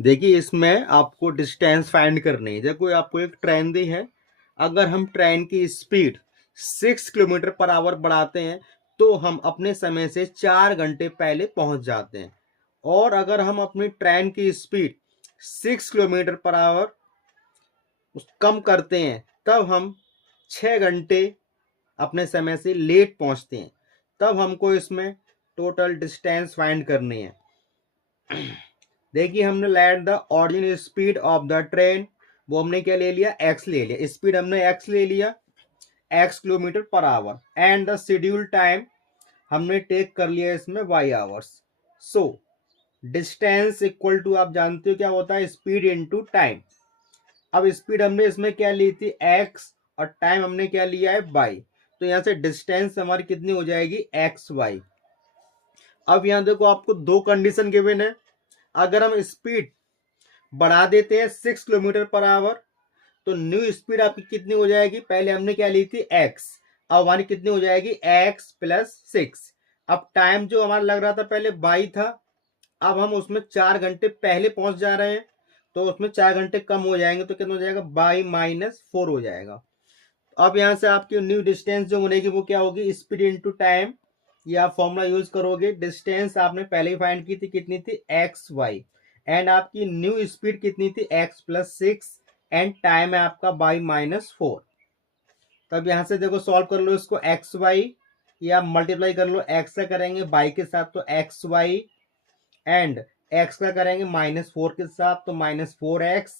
देखिए इसमें आपको डिस्टेंस फाइंड करनी है। देखो आपको एक ट्रेन दी है, अगर हम ट्रेन की स्पीड 6 किलोमीटर पर आवर बढ़ाते हैं तो हम अपने समय से 4 घंटे पहले पहुंच जाते हैं। और अगर हम अपनी ट्रेन की स्पीड 6 किलोमीटर पर आवर कम करते हैं तब हम 6 घंटे अपने समय से लेट पहुंचते हैं। तब हमको इसमें टोटल डिस्टेंस फाइंड करनी है। देखिए हमने let the origin speed of the train, वो हमने क्या ले लिया, एक्स ले लिया, स्पीड हमने एक्स ले लिया, x kilometre per hour, and the schedule time हमने टेक कर लिया इसमें y hours. So distance equal to, आप जानते हो क्या होता है, स्पीड इनटू टाइम। अब स्पीड हमने इसमें क्या ली थी x, और टाइम हमने क्या लिया है y, तो यहां से डिस्टेंस हमारी कितनी हो जाएगी xy। अब यहां देखो आपको दो कंडीशन गिवन है। अगर हम स्पीड बढ़ा देते हैं 6 किलोमीटर पर आवर तो न्यू स्पीड आपकी कितनी हो जाएगी, पहले हमने क्या ली थी x, अब हमारी कितनी हो जाएगी x+6। अब टाइम जो हमारा लग रहा था पहले y था, अब हम उसमें 4 घंटे पहले पहुंच जा रहे हैं तो उसमें 4 घंटे कम हो जाएंगे तो कितना हो जाएगा, y-4 हो जाएगा। अब यहां से आपकी न्यू डिस्टेंस जो बनेगी वो क्या होगी, स्पीड इंटू टाइम, ये आप फॉर्मूला यूज करोगे। डिस्टेंस आपने पहले ही फाइंड की थी, कितनी थी xy, एंड आपकी न्यू स्पीड कितनी थी x+6, एंड टाइम है आपका y-4। तब यहां से देखो सॉल्व कर लो इसको, xy या मल्टीप्लाई कर लो, x का करेंगे y के साथ तो xy, एंड x का करेंगे -4 के साथ तो -4x,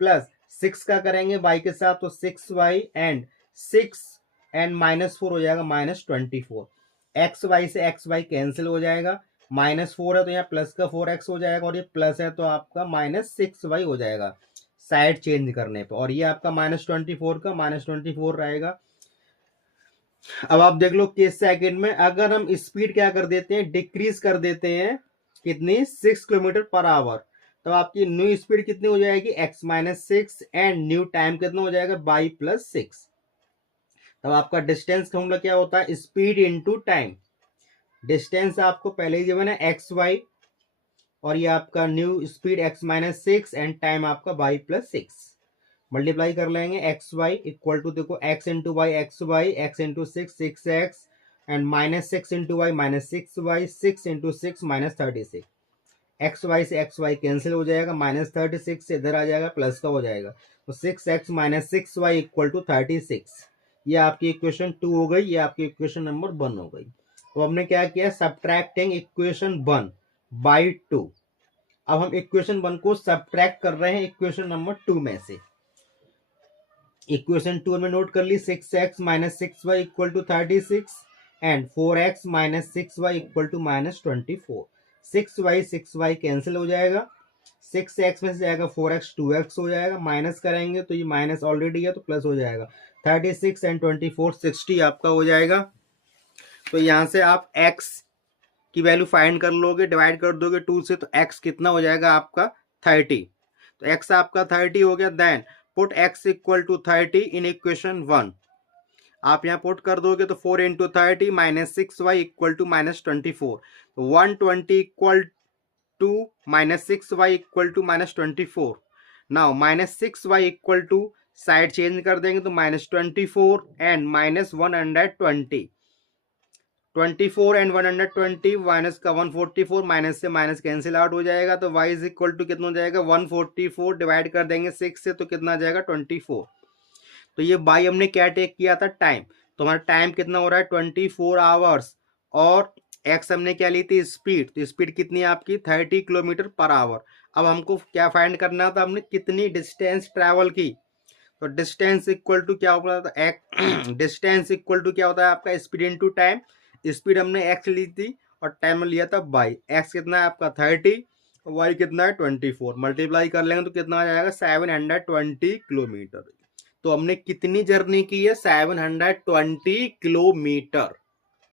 प्लस 6 का करेंगे y के साथ तो 6y, एंड 6 एंड -4 हो जाएगा -24। एक्स वाई से एक्स वाई कैंसिल हो जाएगा, -4 है तो यहाँ प्लस का 4x हो जाएगा, और ये प्लस है तो आपका -6y हो जाएगा साइड चेंज करने पे, और ये आपका -24 का -24 रहेगा। अब आप देख लो किस सेकंड में, अगर हम स्पीड क्या कर देते हैं, डिक्रीज कर देते हैं, कितनी, 6 किलोमीटर पर आवर, तो आपकी न्यू स्पीड कितनी हो जाएगी, x-6, एंड न्यू टाइम कितना हो जाएगा, y+6। तब आपका डिस्टेंस का फॉर्मूला क्या होता है, स्पीड इंटू टाइम। डिस्टेंस आपको पहले ही गिवन है xy, और ये आपका new speed x-6 and time आपका y+6। मल्टीप्लाई कर लेंगे, एक्स वाई इक्वल टू, देखो x into Y x into 6 and -6 into Y -6y, 6 into 6 -36। X Y से एक्स वाई कैंसिल हो जाएगा, -36 से इधर आ जाएगा, प्लस का हो जाएगा, तो 6x - 6y इक्वल टू 36। ये आपकी इक्वेशन 2 हो गई, ये आपकी इक्वेशन नंबर 1 हो गई। तो हमने क्या किया, सब्ट्रैक्टिंग इक्वेशन 1 बाई 2। अब हम इक्वेशन 1 को सब्ट्रैक्ट कर रहे हैं इक्वेशन नंबर 2 में से। इक्वेशन 2 में नोट कर ली, 6x - 6y equal to 36, and 4x - 6y equal to -24। 6y cancel हो जाएगा, 6x में से जाएगा 4x, 2x हो जाएगा, माइनस करेंगे तो ये माइनस ऑलरेडी है तो प्लस हो जाएगा, 36 एंड 24 60 आपका हो जाएगा। तो यहाँ से आप x की वैल्यू फाइंड कर लोगे, डिवाइड कर दोगे 2 से, तो x कितना हो जाएगा आपका 30। तो x आपका 30 हो गया। Then put x equal to 30 in equation 1। आप यहाँ पुट कर दोगे तो 4 into 30 -6y equal to -24, 120 equal to -6y equal to -24। Now -6y equal to, side change कर देंगे तो -24 एंड -120, 24 एंड 120, माइनस का 144, माइनस से माइनस कैंसिल आउट हो जाएगा, तो y इज इक्वल टू कितना हो जाएगा, 144, डिवाइड कर देंगे 6 से तो कितना आ जाएगा 24। तो ये बाई हमने क्या टेक किया था, टाइम, तो हमारा टाइम कितना हो रहा है 24 आवर्स, और एक्स हमने क्या ली थी, स्पीड, तो स्पीड कितनी है आपकी 30 किलोमीटर/आवर। अब हमको क्या फाइंड करना था, हमने कितनी डिस्टेंस ट्रैवल की, तो डिस्टेंस इक्वल टू क्या होता है, डिस्टेंस इक्वल टू क्या होता है आपका, स्पीड इनटू टाइम। स्पीड हमने एक्स ली थी और टाइम में लिया था बाई, एक्स कितना है आपका 30, वाई कितना है 24, मल्टीप्लाई कर लेंगे तो कितना आ जाएगा 720 किलोमीटर। तो हमने कितनी जर्नी की है, 720 किलोमीटर।